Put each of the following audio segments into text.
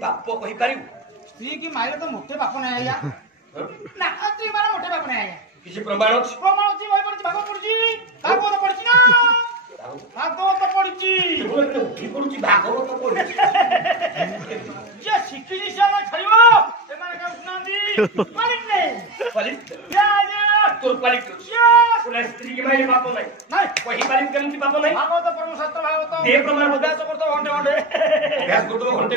पाप कहि पारिबु स्त्री की मारे तो मोटे पाप नहीं आया ना स्त्री मारे मोटे पाप नहीं आया किसी प्रमाण अछि भाई पड़छि भागवत पड़छि भागवत पड़छि ना भागवत पड़छि उठी पड़छि भागवत पड़छि जे शिखी से ना छरिबो से माने का सुनांदी मालिक नहीं या तोर पालिक पुरा स्त्री की मारे पाप नहीं नहीं कहि पारिबु केमति पाप नहीं भागवत परम शास्त्र भागवत दे प्रमाण अभ्यास करतो घंटे घंटे अभ्यास करतो घंटे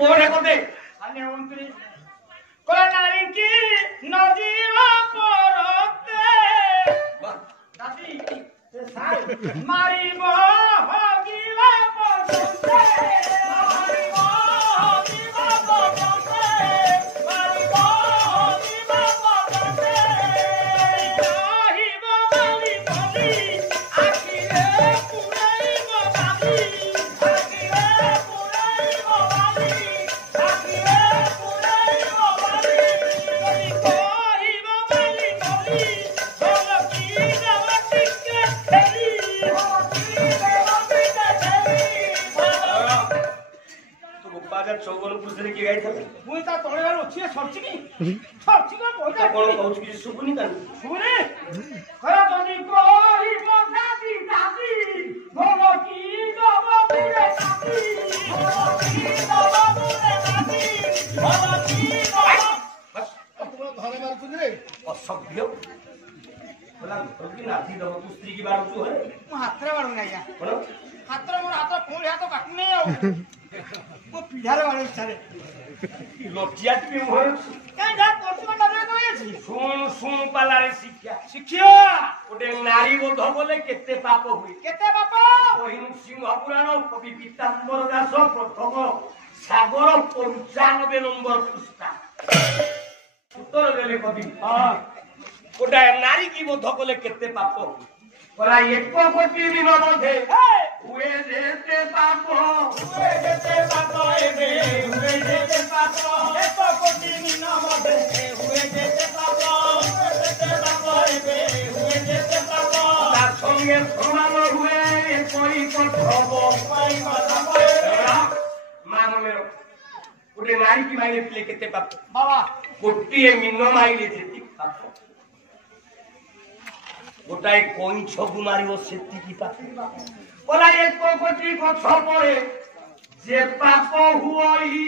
कोडे कोडे अन्य उनकी कोला नारी की नदीवा परते दादी से साई मारिबो होगीवा परते मारिबो होगीवा परते मारिबो होगीवा परते कहिबो बाली बाली आखिरे पुराइबो बाली आखिरे पुराइबो बाली आखिरे पुराइबो बाली कहिबो बाली बाली भगती देवती के खेली भगती देवती के खेली तो गोपाजा 54 पुरुषरे की गाई थले मुई ता तळे गाल अछि सरछि की सरछि को बोला कोन कहउछ कि सुबुनी कान सुने खरा बनी कोही बंधाती दादी भगती देवती के साथी भगती देवती के साथी भगती बस अपनो घरे मार सुने असभ्य बोला प्रति नाथी दव तू स्त्री की बात तू है मु हातरे मारू ना या कोन हातरे मोर हात कोण हात काटू नाही आउ मु पिढारे वाले सारे लज्जा ती मोर काय जा कोर्स में डरे तो अछि सुन सुन पालारे शिक्षा शिक्षा ओटे नारी बोध बोले केते पाप हुई केते बापा ओहिनु सिंह पुराण कवि पीताम्बर दास प्रथम सागर 95 नंबर पृष्ठा उत्तर देले कवि हां ओटा नारी की बोध बोले केते पाप हुई परा एक कोटी दिन मधे हुए जेते पाप एबे हुए जेते पाप एक कोटी दिन मधे हुए जेते पाप एबे हुए जेते पाप तार संगे समान हुए कोई कथब कोई कथब मान मेरो ओटे नारी की माइले पिले केते पाप बाबा कोटी मिन माइले जेती पाप गोटाए कोई छगु मारिबो सेती की पाप बोला एक कोटी गछ परे जे पाप हुई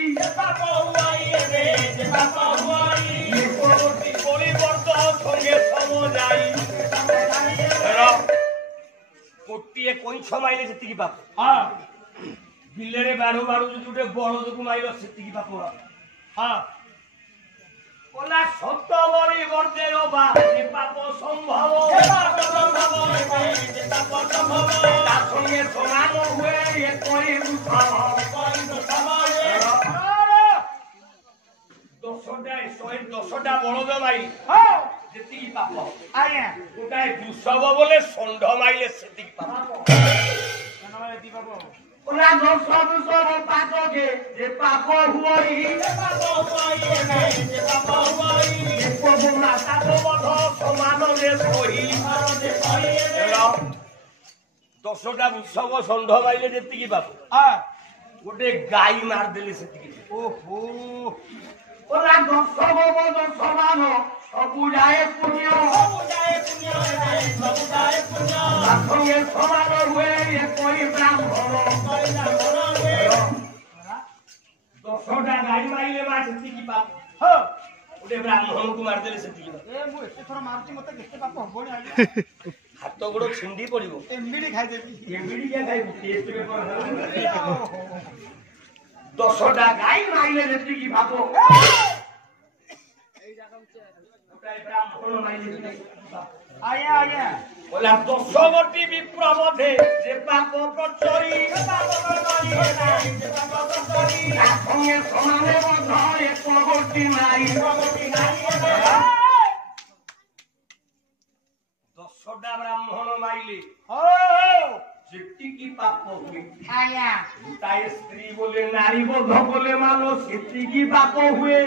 रे जे पाप हुई एक कोटी परिवर्त संगे सम जाई कोटी कोई छ माइले सेती की पाप हां बिलेरे बाडू बाडू जुटे बड़ जकु माइलो सेती की पाप हां बोला सत्य बड़ी वर्ते रोबा जे पाप संभव जे पाप संभव ता संगे समान हुए ये कोई उठाव दशटा बलद माई जेती पाप आया गोटाए दुसव बोले षंढ माइले सेती पाप ननवाले दी बाबा ओला दस दुसव पातगे जे पाप हुई जे पाप हुई जे पाप हुई एक बोला सात बध समान रे सही दशटा दुसव षंढ माइले जेती पाप हां गोटे गाई मार देले सेती ओहो ओला दशव बध समान सबु जाए पुण्य संगे समान हुए ये कोई ब्राह्मण दशटा गाई माइले मार सेती की पाप हो गोटे ब्राह्मण को मार देले सेती ए मु एते थोर मारची मते केते पाप होबोनी आज हाथ गोड़ छिंडी पड़िबो एमबीडी खाइ देबी एमबीडी क्या खाइबो टेस्ट पेपर दशटा गाई माइले सेती की पाप गोटाए ब्राह्मण माइले सेती की पाप आया आया बोला दशवटी विप्रबधे जे पाप प्रचरी संगे समाने बध एक गोटी नारी दशटा ब्राह्मण माइले जेती की पाप हुई आया गोटाए स्त्री बोले नारी बोध बोले मानो सेती की पाप हुए